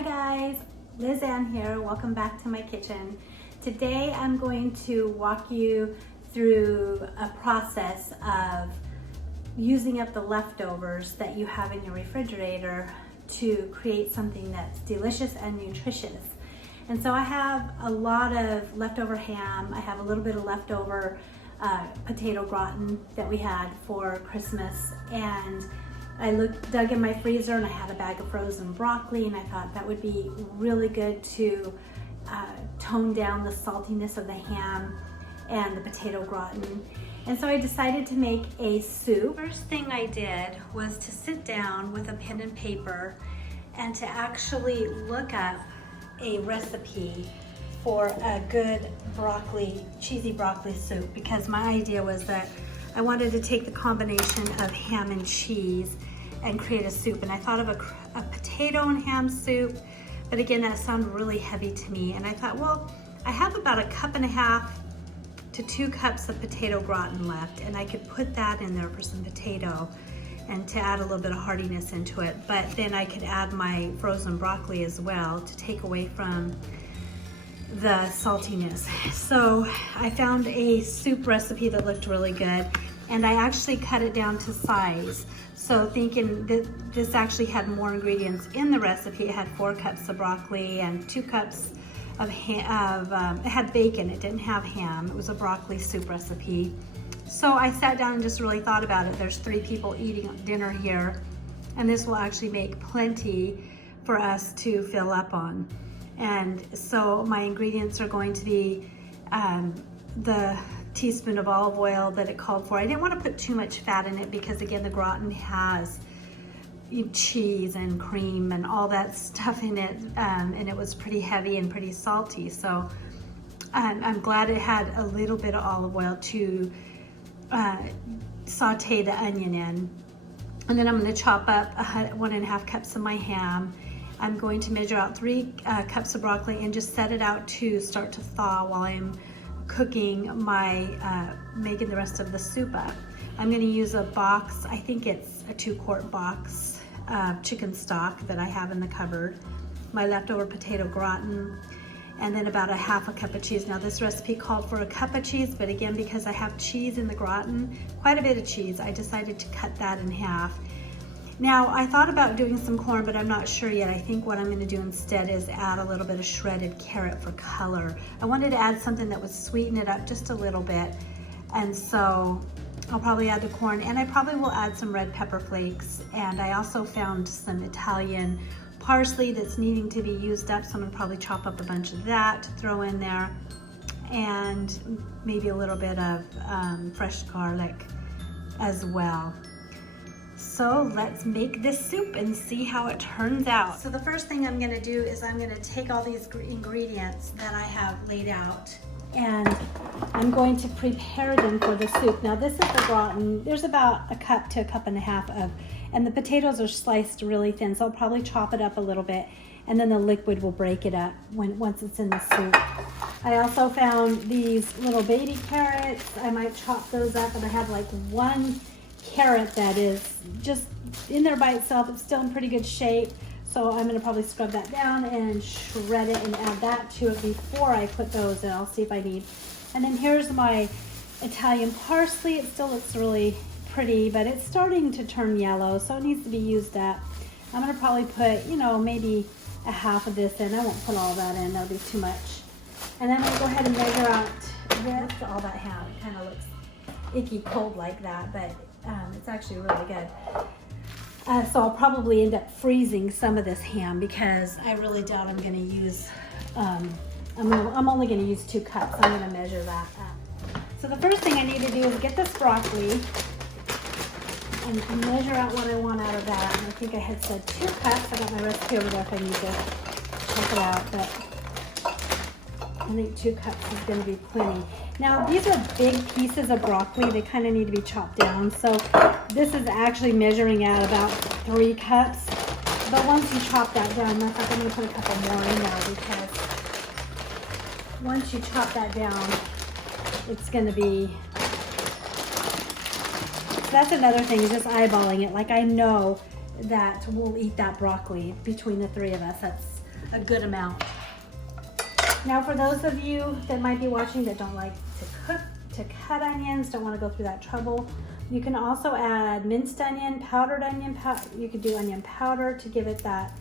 Hi guys, Liz Ann here. Welcome back to my kitchen. Today I'm going to walk you through a process of using up the leftovers that you have in your refrigerator to create something that's delicious and nutritious. And so I have a lot of leftover ham. I have a little bit of leftover potato gratin that we had for Christmas, and I dug in my freezer and I had a bag of frozen broccoli, and I thought that would be really good to tone down the saltiness of the ham and the potato gratin. And so I decided to make a soup. First thing I did was to sit down with a pen and paper and to actually look up a recipe for a good cheesy broccoli soup, because my idea was that I wanted to take the combination of ham and cheese and create a soup. And I thought of a potato and ham soup, but again, that sounded really heavy to me. And I thought, well, I have about 1.5 cups to 2 cups of potato gratin left, and I could put that in there for some potato and to add a little bit of heartiness into it. But then I could add my frozen broccoli as well to take away from the saltiness. So I found a soup recipe that looked really good, and I actually cut it down to size. So thinking that this actually had more ingredients in the recipe. It had 4 cups of broccoli and 2 cups of ham. It had bacon, it didn't have ham. It was a broccoli soup recipe. So I sat down and just really thought about it. There's 3 people eating dinner here, and this will actually make plenty for us to fill up on. And so my ingredients are going to be the teaspoon of olive oil that it called for. I didn't want to put too much fat in it because, again, the gratin has cheese and cream and all that stuff in it, and it was pretty heavy and pretty salty. So I'm glad it had a little bit of olive oil to saute the onion in. And then I'm going to chop up 1.5 cups of my ham. I'm going to measure out 3 cups of broccoli and just set it out to start to thaw while I'm cooking making the rest of the soup up. I'm going to use a box, I think it's a 2-quart box of chicken stock that I have in the cupboard, my leftover potato gratin, and then about 1/2 cup of cheese. Now this recipe called for 1 cup of cheese, but again, because I have cheese in the gratin, quite a bit of cheese, I decided to cut that in half. Now, I thought about doing some corn, but I'm not sure yet. I think what I'm going to do instead is add a little bit of shredded carrot for color. I wanted to add something that would sweeten it up just a little bit, and so I'll probably add the corn, and I probably will add some red pepper flakes. And I also found some Italian parsley that's needing to be used up, so I'm going to probably chop up a bunch of that to throw in there, and maybe a little bit of fresh garlic as well. So let's make this soup and see how it turns out. So the first thing I'm going to do is I'm going to take all these ingredients that I have laid out, and I'm going to prepare them for the soup. Now this is the gratin. There's about 1 cup to 1.5 cups of, and the potatoes are sliced really thin, so I'll probably chop it up a little bit, and then the liquid will break it up once it's in the soup. I also found these little baby carrots. I might chop those up, and I have like 1 carrot that is just in there by itself. It's still in pretty good shape, so I'm going to probably scrub that down and shred it and add that to it before I put those in. I'll see if I need. And then here's my Italian parsley. It still looks really pretty, but it's starting to turn yellow, so it needs to be used up. I'm going to probably put, maybe 1/2 of this in. I won't put all that in, that'll be too much. And then I'm going to go ahead and measure out with all that ham. It kind of looks icky cold like that, but it's actually really good. So I'll probably end up freezing some of this ham, because I really doubt I'm going to use, I'm only going to use 2 cups. I'm going to measure that up. So the first thing I need to do is get this broccoli and measure out what I want out of that. And I think I had said 2 cups. I got my recipe over there if I need to check it out, but I think 2 cups is going to be plenty. Now these are big pieces of broccoli. They kind of need to be chopped down. So this is actually measuring out about 3 cups. But once you chop that down, in fact, I'm going to put a couple more in there, because once you chop that down, it's going to be, that's another thing, is just eyeballing it. Like, I know that we'll eat that broccoli between the 3 of us. That's a good amount. Now for those of you that might be watching that don't like to cut onions, don't want to go through that trouble, you can also add minced onion, powdered onion. You could do onion powder to give it that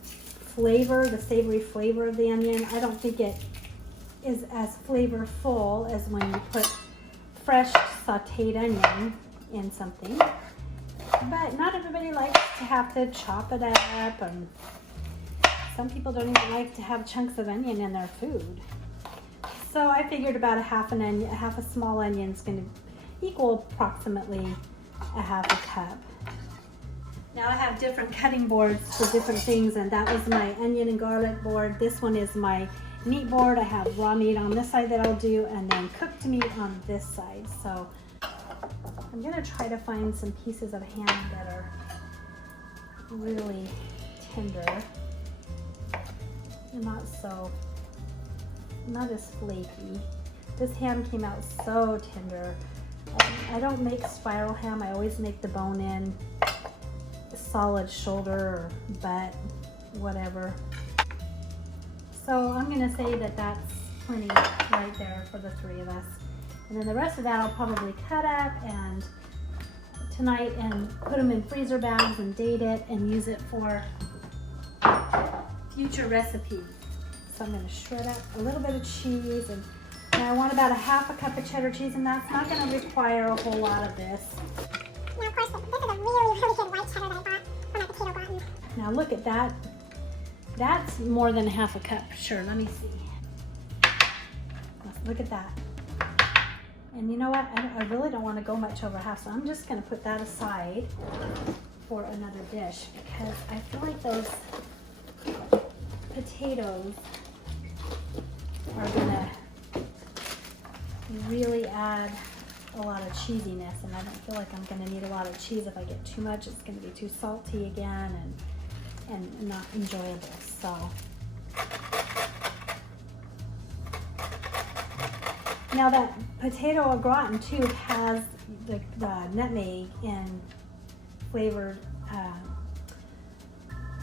flavor, the savory flavor of the onion. I don't think it is as flavorful as when you put fresh sauteed onion in something. But not everybody likes to have to chop it up, and some people don't even like to have chunks of onion in their food. So I figured about a half a small onion is going to equal approximately a half a cup. Now I have different cutting boards for different things, and that was my onion and garlic board. This one is my meat board. I have raw meat on this side that I'll do, and then cooked meat on this side. So I'm going to try to find some pieces of ham that are really tender and not as flaky. This ham came out so tender. I don't make spiral ham. I always make the bone-in solid shoulder or butt, whatever. So I'm going to say that that's plenty right there for the three of us. And then the rest of that I'll probably cut up and tonight and put them in freezer bags and date it and use it for future recipes. So I'm going to shred up a little bit of cheese, and I want about a half a cup of cheddar cheese, and that's not going to require a whole lot of this. Now of course, this is a really good white cheddar that I bought from my potato gratin. Now look at that. That's more than a half a cup. Sure, let me see. Let's look at that. And you know what? I really don't want to go much over half, so I'm just going to put that aside for another dish, because I feel like those potatoes are going to really add a lot of cheesiness, and I don't feel like I'm going to need a lot of cheese. If I get too much, it's going to be too salty again and not enjoyable. So now that potato au gratin too has the nutmeg in flavored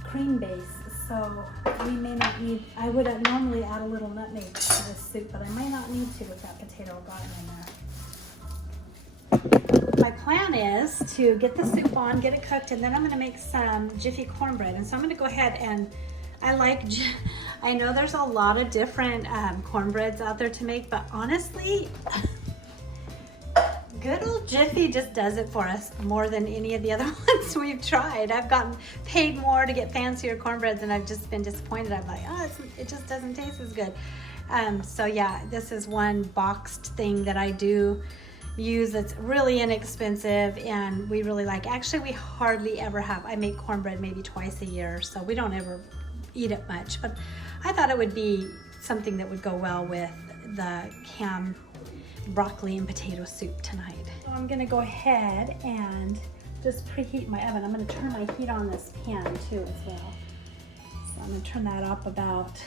cream base, so we may not need, I would normally add a little nutmeg to this soup, but I might not need to with that potato au gratin in there. My plan is to get the soup on, get it cooked, and then I'm going to make some Jiffy cornbread. And so I'm going to go ahead and I know there's a lot of different cornbreads out there to make, but honestly, good old Jiffy just does it for us more than any of the other ones we've tried. I've gotten paid more to get fancier cornbreads, and I've just been disappointed. I'm like, oh, it just doesn't taste as good. So yeah, this is one boxed thing that I do use that's really inexpensive, and we really like. Actually, we hardly ever have. I make cornbread maybe twice a year, so we don't ever eat it much, but I thought it would be something that would go well with the ham, broccoli, and potato soup tonight. So I'm gonna go ahead and just preheat my oven. I'm gonna turn my heat on this pan too as well. So I'm gonna turn that up about,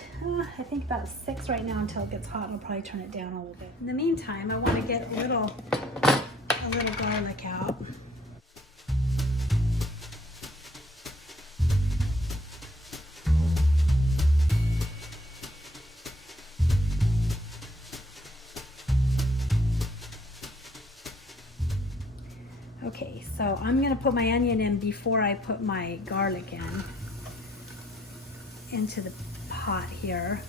I think about 6 right now until it gets hot. I'll probably turn it down a little bit. In the meantime, I wanna get a little garlic out. Okay, so I'm gonna put my onion in before I put my garlic into the pot here.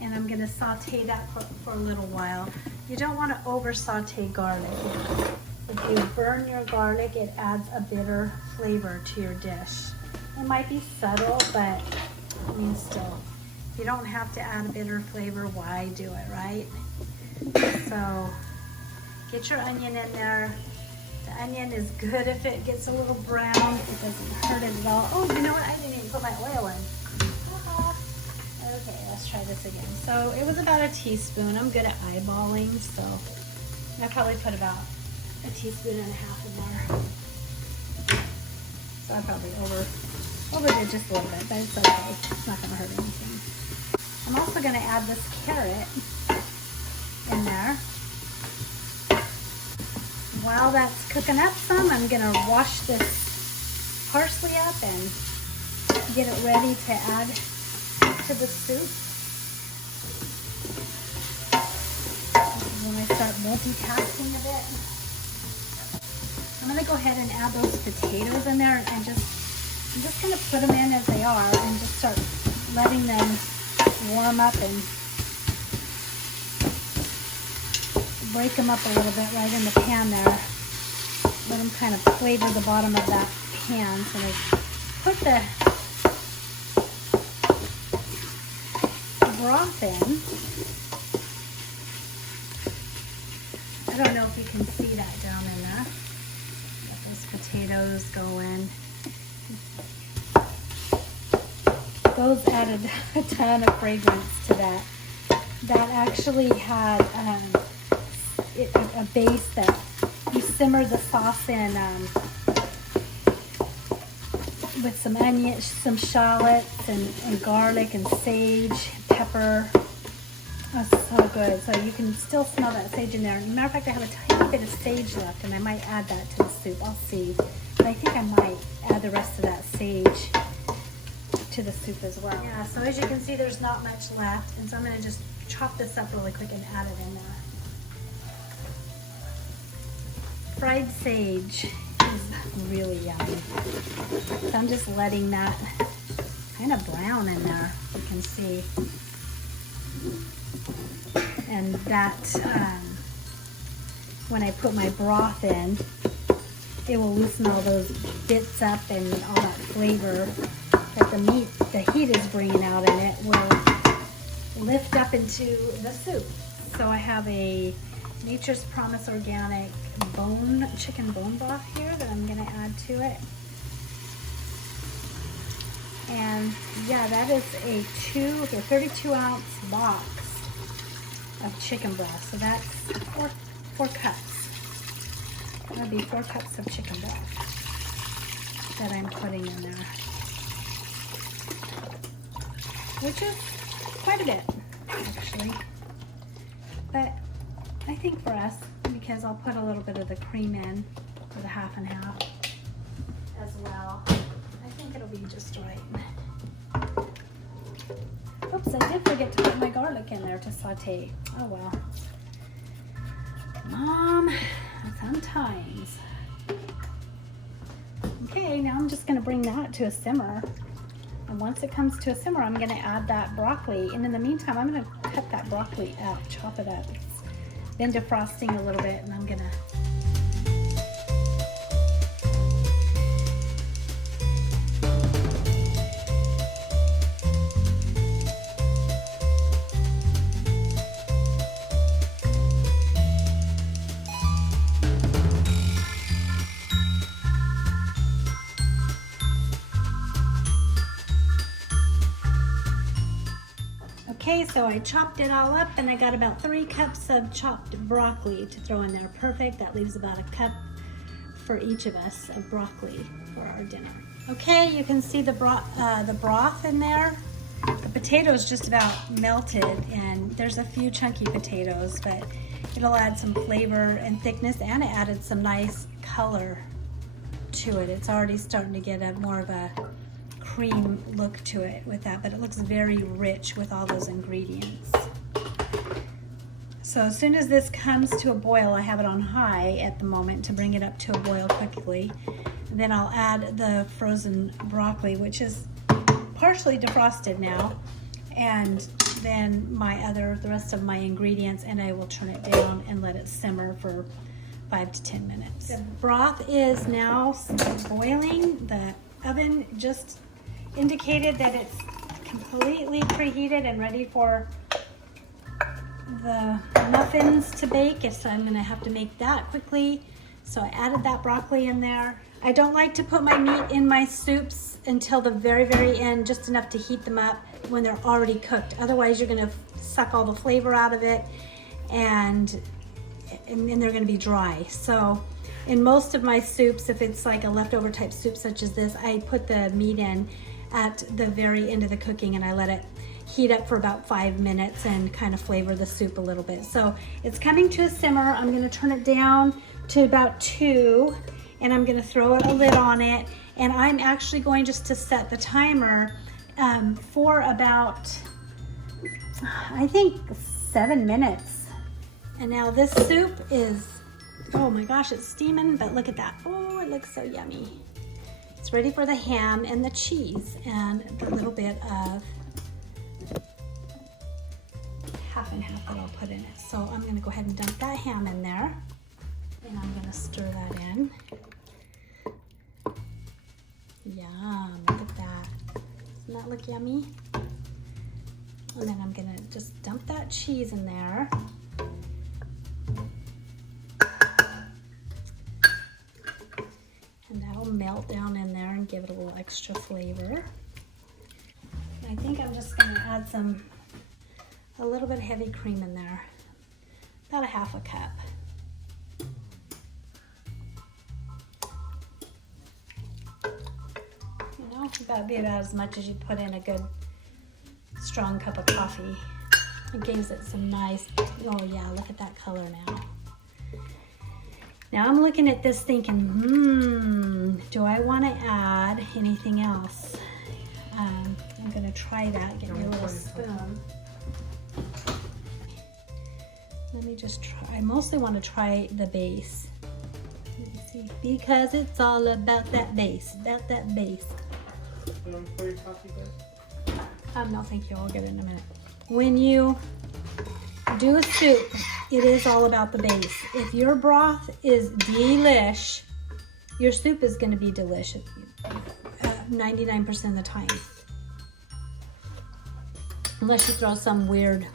And I'm gonna saute that for a little while. You don't wanna over saute garlic. If you burn your garlic, it adds a bitter flavor to your dish. It might be subtle, but I mean still, you don't have to add a bitter flavor. Why do it, right? So get your onion in there. The onion is good if it gets a little brown. It doesn't hurt it at all. Oh, you know what? I didn't even put my oil in. Okay, let's try this again. So it was about a teaspoon. I'm good at eyeballing, so I probably put about a teaspoon and a half in there. So I probably overdid just a little bit, but it's okay. It's not gonna hurt anything. I'm also gonna add this carrot in there. While that's cooking up some, I'm gonna wash this parsley up and get it ready to add to the soup. This is when I start multitasking a bit. I'm gonna go ahead and add those potatoes in there and I'm just gonna put them in as they are and just start letting them warm up and break them up a little bit right in the pan there. Let them kind of flavor the bottom of that pan. So I put the broth in. I don't know if you can see that down in there. Let those potatoes go in. Those added a ton of fragrance to that. That actually had a base that you simmer the sauce in with some onions, some shallots and garlic and sage, pepper. That's so good. So you can still smell that sage in there. As a matter of fact, I have a tiny bit of sage left and I might add that to the soup. I'll see. But I think I might add the rest of that sage to the soup as well. Yeah, so as you can see, there's not much left. And so I'm gonna just chop this up really quick and add it in there. Fried sage is really yummy. So I'm just letting that kind of brown in there, you can see. And that, when I put my broth in, it will loosen all those bits up and all that flavor that the meat, the heat is bringing out in it will lift up into the soup. So I have a Nature's Promise Organic chicken bone broth here that I'm going to add to it. And yeah, that is a 32 ounce box of chicken broth. So that's four cups. That'll be 4 cups of chicken broth that I'm putting in there, which is quite a bit actually. But I think for us, because I'll put a little bit of the cream in for the half and half as well. I think it'll be just right. Oops, I did forget to put my garlic in there to saute. Oh well. Mom, sometimes. Okay, now I'm just gonna bring that to a simmer. And once it comes to a simmer, I'm gonna add that broccoli. And in the meantime, I'm gonna cut that broccoli up, chop it up. It's been defrosting a little bit, and I'm gonna Okay, so I chopped it all up and I got about 3 cups of chopped broccoli to throw in there. Perfect. That leaves about a cup for each of us of broccoli for our dinner. Okay, you can see the broth in there. The potatoes just about melted and there's a few chunky potatoes, but it'll add some flavor and thickness, and it added some nice color to it. It's already starting to get more of a cream look to it with that, but it looks very rich with all those ingredients. So as soon as this comes to a boil, I have it on high at the moment to bring it up to a boil quickly. And then I'll add the frozen broccoli, which is partially defrosted now, and then the rest of my ingredients, and I will turn it down and let it simmer for 5 to 10 minutes. The broth is now boiling. The oven just indicated that it's completely preheated and ready for the muffins to bake. So I'm gonna have to make that quickly. So I added that broccoli in there. I don't like to put my meat in my soups until the very, very end, just enough to heat them up when they're already cooked. Otherwise you're gonna suck all the flavor out of it and then they're gonna be dry. So in most of my soups, if it's like a leftover type soup such as this, I put the meat in at the very end of the cooking and I let it heat up for about 5 minutes and kind of flavor the soup a little bit. So it's coming to a simmer. I'm gonna turn it down to about 2 and I'm gonna throw a lid on it And I'm actually going just to set the timer for about, I think 7 minutes. And now this soup is, oh my gosh, it's steaming, but look at that. Oh, it looks so yummy. It's ready for the ham and the cheese and the little bit of half and half that I'll put in it. So I'm gonna go ahead and dump that ham in there, and I'm gonna stir that in. Yum, look at that. Doesn't that look yummy? And then I'm gonna just dump that cheese in there. And that'll melt down in there and give it a little extra flavor. And I think I'm just gonna add a little bit of heavy cream in there. About a half a cup. You know, that'd be about as much as you put in a good strong cup of coffee. It gives it some nice, oh yeah, look at that color now. Now I'm looking at this thinking, do I want to add anything else? I'm gonna try that, get me a little spoon. Let me just try, I mostly want to try the base. Let me see, because it's all about that base, No, thank you, I'll get it in a minute. When you do a soup, it is all about the base. If your broth is delish, your soup is going to be delicious 99% of the time. Unless you throw some weird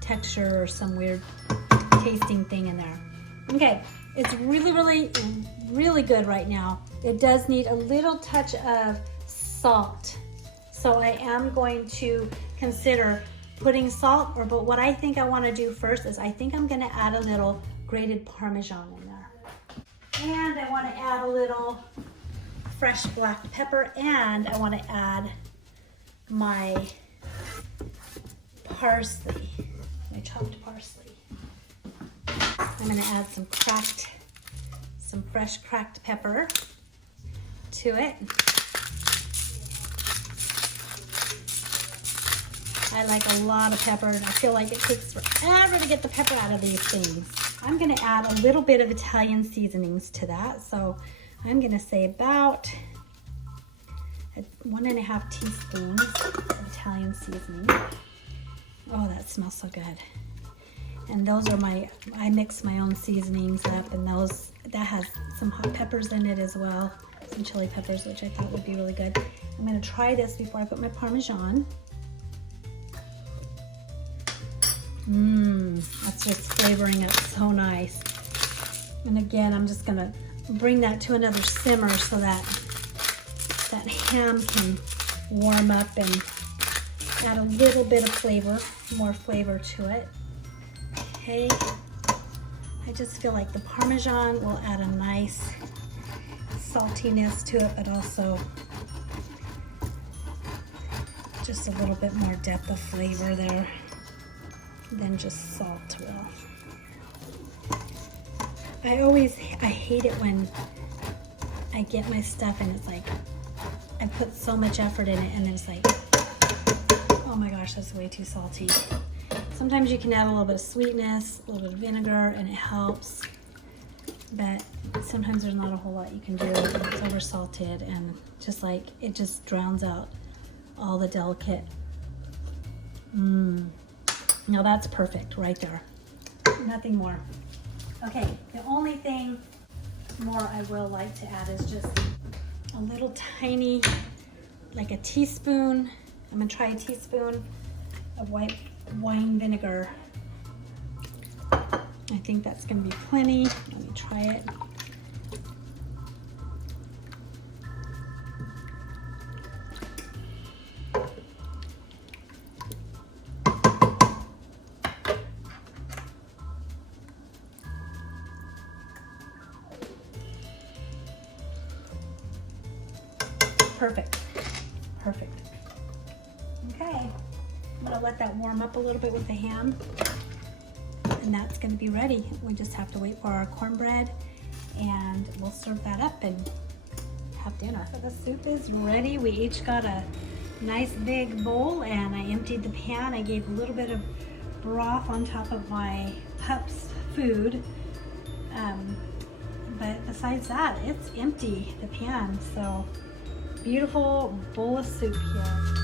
texture or some weird tasting thing in there. Okay, it's really, really, really good right now. It does need a little touch of salt. So I am going to consider putting salt, but what I think I want to do first is I think I'm going to add a little grated Parmesan in there. And I want to add a little fresh black pepper, and I want to add my parsley, my chopped parsley. I'm going to add some fresh cracked pepper to it. I like a lot of pepper, and I feel like it takes forever to get the pepper out of these things. I'm gonna add a little bit of Italian seasonings to that. So I'm gonna say about 1.5 teaspoons of Italian seasoning. Oh, that smells so good. And those are I mix my own seasonings up, and that has some hot peppers in it as well. Some chili peppers, which I thought would be really good. I'm gonna try this before I put my Parmesan. That's just flavoring it so nice. And again, I'm just gonna bring that to another simmer so that ham can warm up and add a little bit of flavor, more flavor to it. Okay, I just feel like the Parmesan will add a nice saltiness to it, but also just a little bit more depth of flavor there than just salt will. I hate it when I get my stuff and it's like, I put so much effort in it and it's like, oh my gosh, that's way too salty. Sometimes you can add a little bit of sweetness, a little bit of vinegar, and it helps. But sometimes there's not a whole lot you can do. It's over salted, and just like, it just drowns out all the delicate. Now that's perfect right there. Nothing more. Okay, the only thing more I will like to add is just a little tiny, like a teaspoon. I'm gonna try a teaspoon of white wine vinegar. I think that's gonna be plenty. Let me try it. Perfect, perfect. Okay, I'm gonna let that warm up a little bit with the ham, and that's gonna be ready. We just have to wait for our cornbread, and we'll serve that up and have dinner. So the soup is ready. We each got a nice big bowl, and I emptied the pan. I gave a little bit of broth on top of my pup's food. But besides that, it's empty, the pan. So beautiful bowl of soup here.